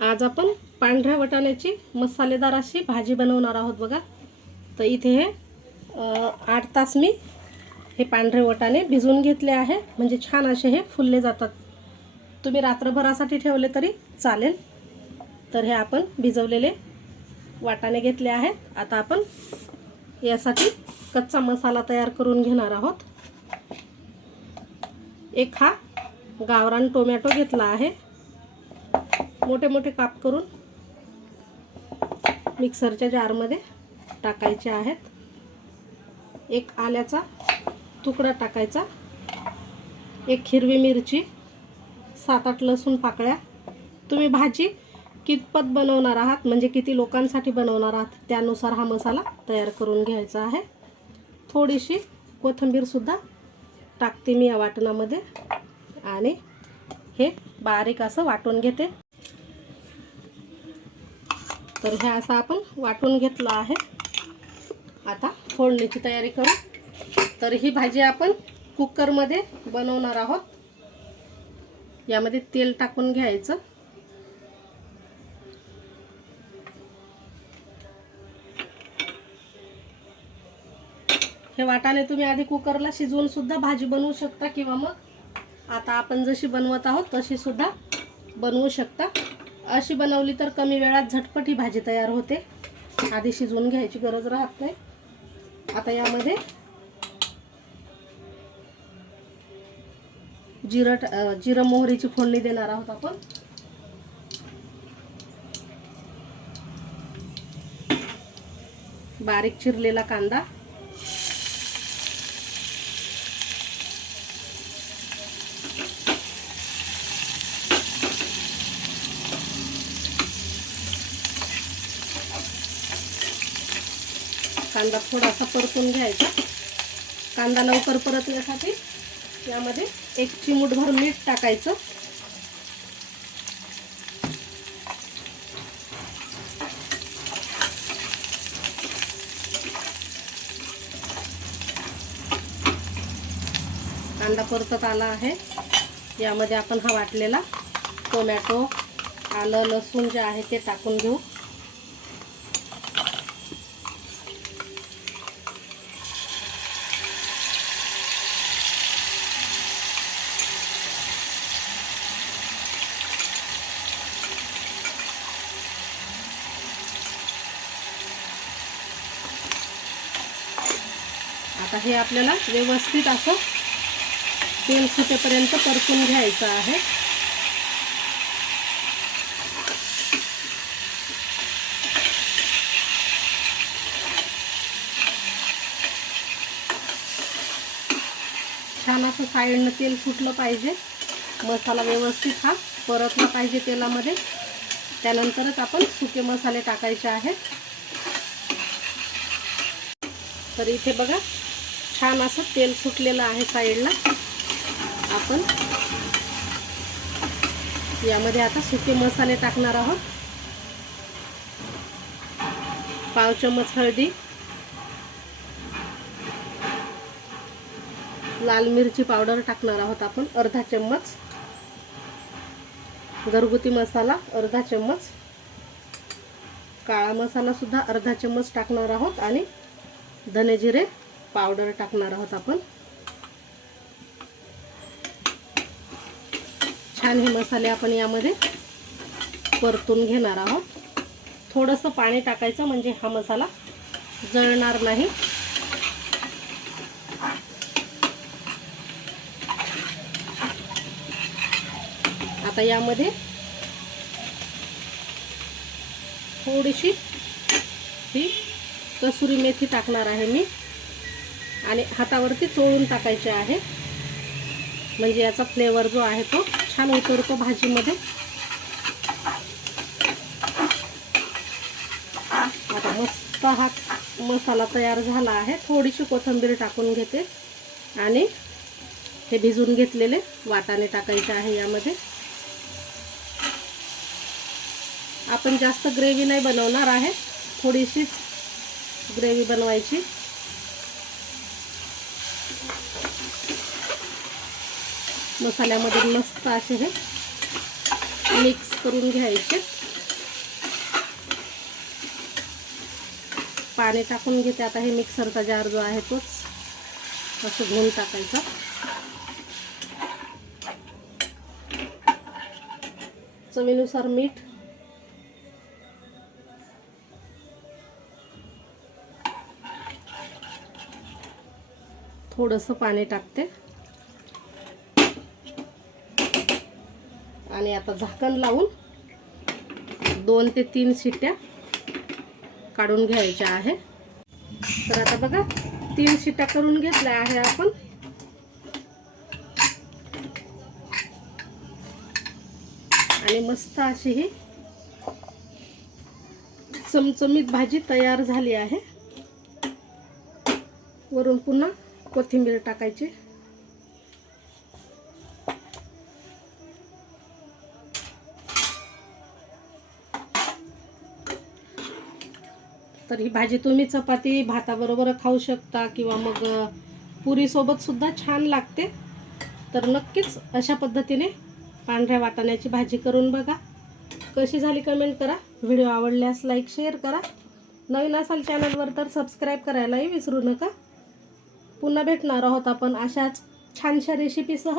आज आपण पांढऱ्या वटाण्याची मसालेदार अशी भाजी बनवणार आहोत बघा. तर इथे हे आठ तास मी हे पांढरे वटाणे भिजवून घेतले आहे. म्हणजे छान असे हे फुलले जातात. तुम्ही रात्रभरासाठी ठेवले तरी चालेल. तर हे आपण भिजवलेले वाटाणे घेतले आहेत. आता आपण यासाठी कच्चा मसाला तयार करून घेणार आहोत. एक हा गावरान टोमॅटो घेतला आहे. मोठे मोठे काप करून मिक्सरच्या जारमध्ये टाकायचे आहेत. एक आल्याचा तुकडा टाकायचा. एक हिरवी मिरची सात आठ लसूण पाकळ्या. तुम्ही भाजी कितपत बनवणार आहात म्हणजे किती लोकांसाठी बनवणार आहात त्यानुसार हा मसाला तयार करून घ्यायचा आहे. थोडीशी कोथिंबीरसुद्धा टाकते मी या वाटणामध्ये. आणि हे बारीक असं वाटून घेते. तर ह्या असं आपण वाटून घेतलं आहे. आता फोडणीची तयारी करू. तर ही भाजी आपण कुकरमध्ये बनवणार आहोत. यामध्ये तेल टाकून घ्यायचं. हे वाटाणे तुम्ही आधी कुकरला शिजवून सुद्धा भाजी बनवू शकता किंवा मग आता आपण जशी बनवत आहोत तशी सुद्धा बनवू शकता. अशी बनवली तर कमी वेळात झटपट ही भाजी तयार होते. आधी शिजवून घ्यायची गरज राहत नाही. आता यामध्ये जिरं जिरं मोहरीची फोडणी देणार आहोत आपण. बारीक चिरलेला कांदा. कांदा थोडासा परतून घ्यायचा. कांदा लवकर परतण्यासाठी यामध्ये एक चिमूटभर मीठ टाकायचं. कांदा परतत आला आहे. यामध्ये आपण हा वाटलेला टोमॅटो आलं लसूण जे आहे ते टाकून घेऊ. आता हे आपल्याला व्यवस्थित असं तेल सुटेपर्यंत परतून घ्यायचं आहे. छान असं साईडनं तेल सुटलं पाहिजे. मसाला व्यवस्थित हा परतला पाहिजे तेलामध्ये. त्यानंतरच आपण सुके मसाले टाकायचे आहेत. तर इथे बघा छान असं तेल सुटलेलं आहे साईडला. आपण यामध्ये आता सुके मसाले टाकणार आहोत. पाव चमच हळदी. लाल मिरची पावडर टाकणार आहोत आपण अर्धा चम्मच. घरगुती मसाला अर्धा चम्मच. काळा मसाला सुद्धा अर्धा चम्मच टाकणार आहोत आणि धने जिरे. पावडर टाकणार आहोत आपण. छान हे मसाले आपण यामध्ये परतून घेणार आहोत. थोडंसं पाणी टाकायचं म्हणजे हा मसाला जळणार नाही. आता यामध्ये थोडीशी ही कसुरी मेथी टाकणार आहे मी. आणि हातावरती चोळून टाकायचे आहे. म्हणजे याचा फ्लेवर जो आहे तो छान उतरतो भाजीमध्ये. आता मस्त हा मसाला तयार झाला आहे. थोडीशी कोथिंबीर टाकून घेते. आणि हे भिजून घेतलेले वाटाणे टाकायचे आहे यामध्ये. आपण जास्त ग्रेव्ही नाही बनवणार आहे. थोडीशीच ग्रेव्ही बनवायची. मसल मस्त असे हे मिक्स करून घ्यायचे. टाकन घते. आता है मिक्सर का जार जो है तो असं टाका चवीनुसार मीठ. थोड़स पानी टाकते. आणि आता झाकण लावून दोन ते तीन शिट्ट्या काढून घ्यायच्या आहे. तर आता बघा तीन शिट्ट्या करून घेतल्या आहे आपण. आणि मस्त अशी ही चमचमीत भाजी तयार झाली आहे. वरून पुन्हा कोथिंबीर टाकायची. तर ही भाजी तुम्ही चपाती भाताबरोबर खाऊ शकता किंवा मग पुरीसोबतसुद्धा पुरीसोबत सुद्धा छान लागते. तर नक्कीच अशा पद्धतीने पांढऱ्या वाटाण्याची भाजी करून बघा. कशी झाली कमेंट करा. व्हिडिओ आवडल्यास लाईक शेअर करा. नवीन असाल चॅनलवर तर सबस्क्राईब करायलाही विसरू नका. पुन्हा भेटणार आहोत आपण अशाच छानशा रेसिपीसह